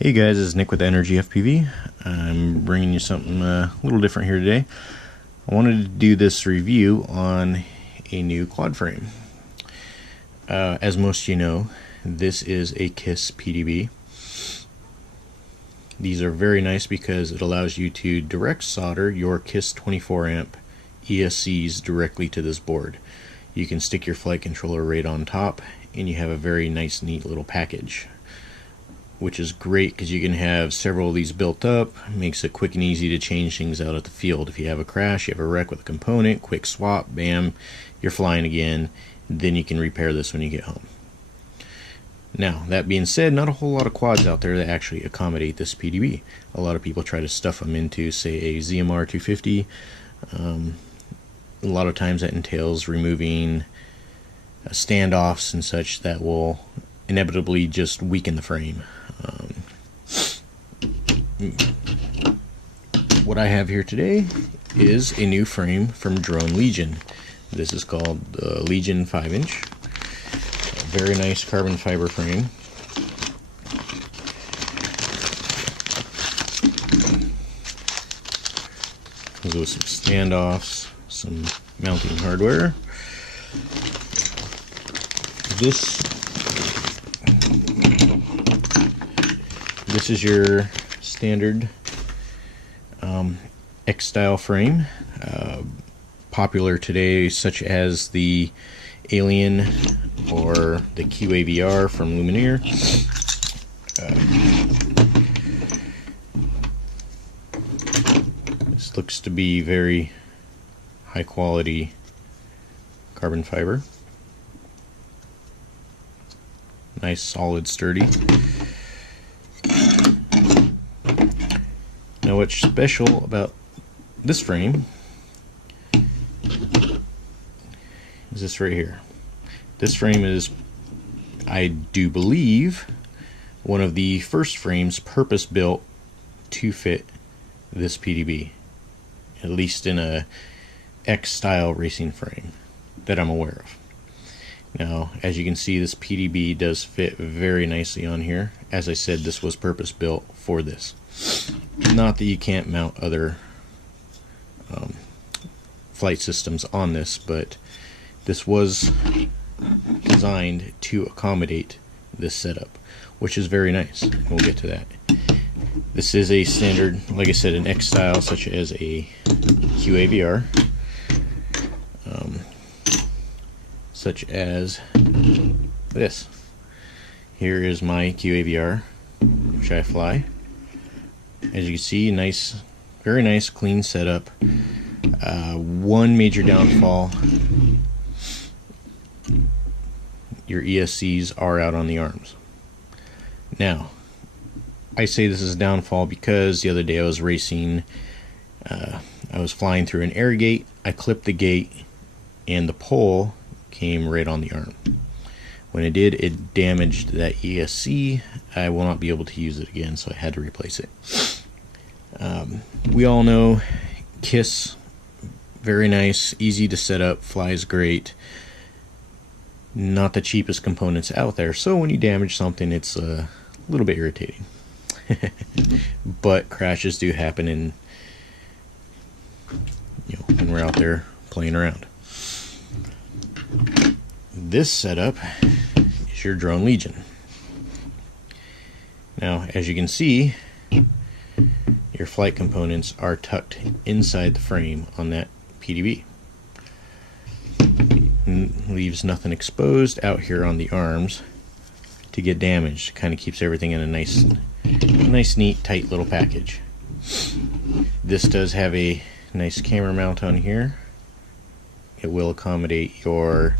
Hey guys, this is Nick with Energy FPV. I'm bringing you something a little different here today. I wanted to do this review on a new quad frame. As most of you know, this is a KISS PDB. These are very nice because it allows you to direct solder your KISS 24 amp ESCs directly to this board. You can stick your flight controller right on top and you have a very nice, neat little package, which is great because you can have several of these built up. Makes it quick and easy to change things out at the field. If you have a crash, you have a wreck with a component, quick swap, bam, you're flying again. Then you can repair this when you get home. Now, that being said, not a whole lot of quads out there that actually accommodate this PDB. A lot of people try to stuff them into, say, a ZMR 250. A lot of times that entails removing standoffs and such that will inevitably just weaken the frame. What I have here today is a new frame from Drone Legion. This is called the Legion 5-inch. Very nice carbon fiber frame. Comes with some standoffs, some mounting hardware. This is your standard X-style frame, popular today, such as the Alien or the QAVR from Lumineer. This looks to be very high quality carbon fiber. Nice, solid, sturdy. Now, what's special about this frame is this right here. This frame is, I do believe, one of the first frames purpose built to fit this PDB, at least in a X-style racing frame that I'm aware of. Now, as you can see, this PDB does fit very nicely on here. As I said, this was purpose built for this. Not that you can't mount other flight systems on this, but this was designed to accommodate this setup, which is very nice. We'll get to that. This is a standard, like I said, an X style, such as a QAVR, such as this. Here is my QAVR, which I fly. As you can see, nice, very nice, clean setup. One major downfall: your ESCs are out on the arms. Now, I say this is a downfall because the other day I was racing, I was flying through an air gate, I clipped the gate, and the pole came right on the arm. When it did, it damaged that ESC. I will not be able to use it again, so I had to replace it. We all know KISS, very nice, easy to set up, flies great. Not the cheapest components out there, so when you damage something, it's a little bit irritating. But crashes do happen, and when we're out there playing around. This setup is your Drone Legion. Now, as you can see, your flight components are tucked inside the frame on that PDB. Leaves nothing exposed out here on the arms to get damaged. Kind of keeps everything in a nice, neat, tight little package. This does have a nice camera mount on here. It will accommodate your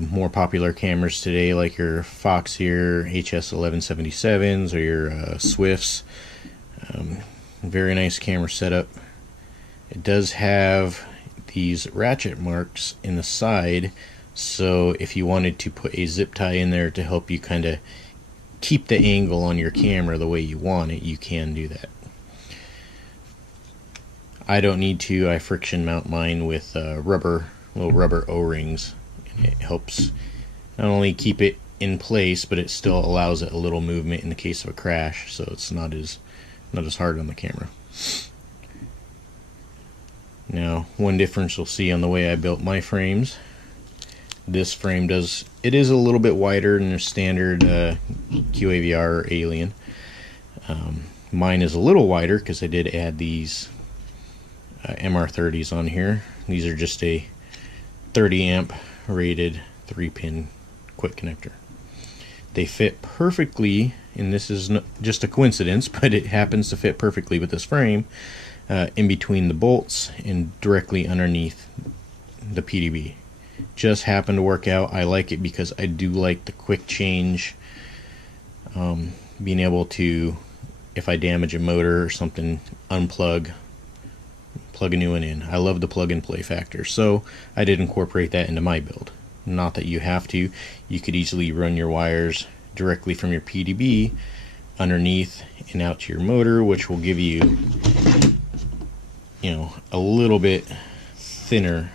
more popular cameras today, like your Fox here, HS 1177s, or your Swifts. Very nice camera setup. It does have these ratchet marks in the side, so if you wanted to put a zip tie in there to help you kind of keep the angle on your camera the way you want it, you can do that. I don't need to. I friction mount mine with little rubber O-rings, and it helps not only keep it in place, but it still allows it a little movement in the case of a crash, so it's not as hard on the camera. Now, one difference you'll see on the way I built my frames, this frame is a little bit wider than a standard QAVR or Alien. Mine is a little wider because I did add these MR30s on here. These are just a 30 amp rated 3-pin quick connector. They fit perfectly, and this is just a coincidence, but it happens to fit perfectly with this frame in between the bolts and directly underneath the PDB. Just happened to work out. I like it because I do like the quick change, being able to, if I damage a motor or something, plug a new one in. I love the plug and play factor, so I did incorporate that into my build. Not that you have to. You could easily run your wires directly from your PDB underneath and out to your motor, which will give you, a little bit thinner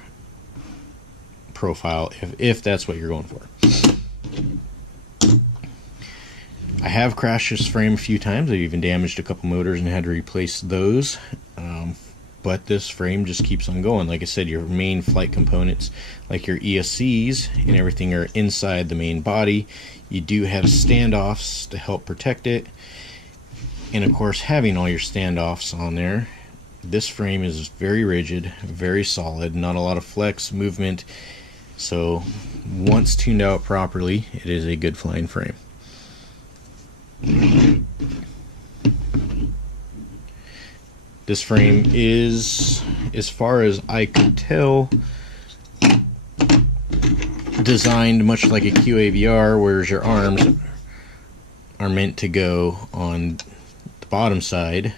profile if that's what you're going for. I have crashed this frame a few times. I've even damaged a couple motors and had to replace those. But this frame just keeps on going. Like I said, your main flight components, like your ESCs and everything, are inside the main body. You do have standoffs to help protect it. And of course, having all your standoffs on there, this frame is very rigid, very solid, not a lot of flex movement. So once tuned out properly, it is a good flying frame. This frame is, as far as I could tell, designed much like a QAVR, whereas your arms are meant to go on the bottom side,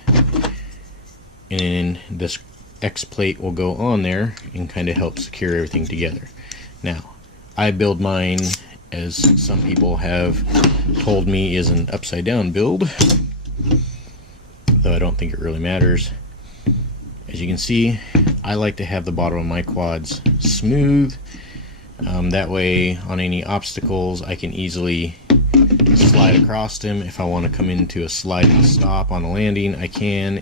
and then this X plate will go on there and kind of help secure everything together. Now, I build mine, as some people have told me, is an upside down build, though I don't think it really matters. As you can see, I like to have the bottom of my quads smooth. That way, on any obstacles, I can easily slide across them. If I want to come into a sliding stop on a landing, I can.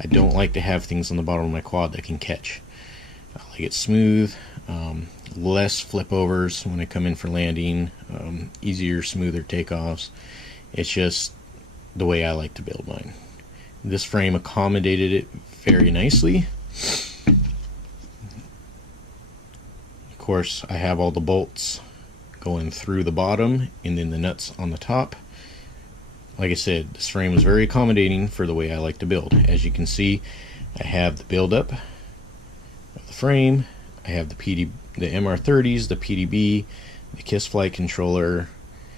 I don't like to have things on the bottom of my quad that can catch. I like it smooth, less flip overs when I come in for landing, easier, smoother takeoffs. It's just the way I like to build mine. This frame accommodated it very nicely. Of course, I have all the bolts going through the bottom and then the nuts on the top. Like I said, this frame was very accommodating for the way I like to build. As you can see, I have the build-up of the frame, I have the MR30s, the PDB, the KISS flight controller,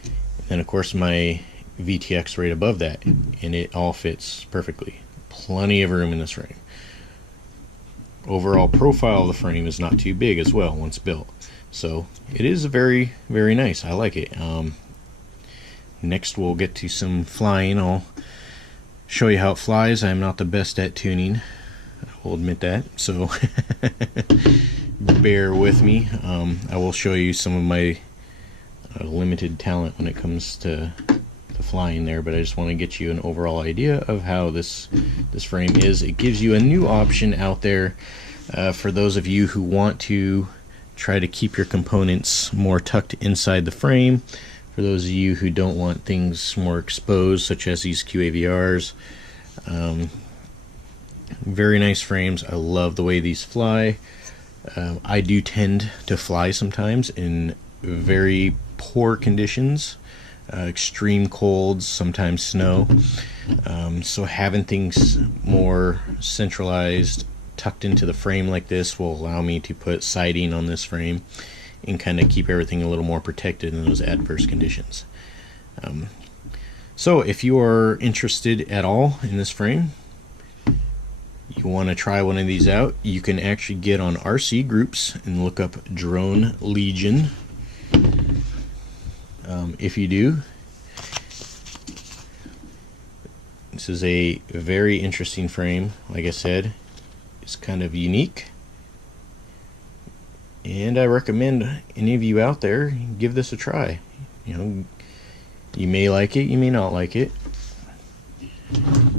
and then of course my VTX right above that, and it all fits perfectly. Plenty of room in this frame. Overall profile of the frame is not too big as well once built, so it is very, very nice. I like it. Next we'll get to some flying. I'll show you how it flies. I'm not the best at tuning, I will admit that, so bear with me. I will show you some of my limited talent when it comes to flying there, but I just want to get you an overall idea of how this frame is. It gives you a new option out there for those of you who want to try to keep your components more tucked inside the frame. For those of you who don't want things more exposed, such as these QAVRs, very nice frames. I love the way these fly. I do tend to fly sometimes in very poor conditions, extreme colds, sometimes snow. So having things more centralized, tucked into the frame like this will allow me to put siding on this frame and kind of keep everything a little more protected in those adverse conditions. So if you are interested at all in this frame, you want to try one of these out, you can actually get on RCGroups and look up Drone Legion. If you do, this is a very interesting frame. Like I said, it's kind of unique. and I recommend any of you out there give this a try. You know, you may like it, you may not like it,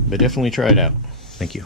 but definitely try it out. Thank you.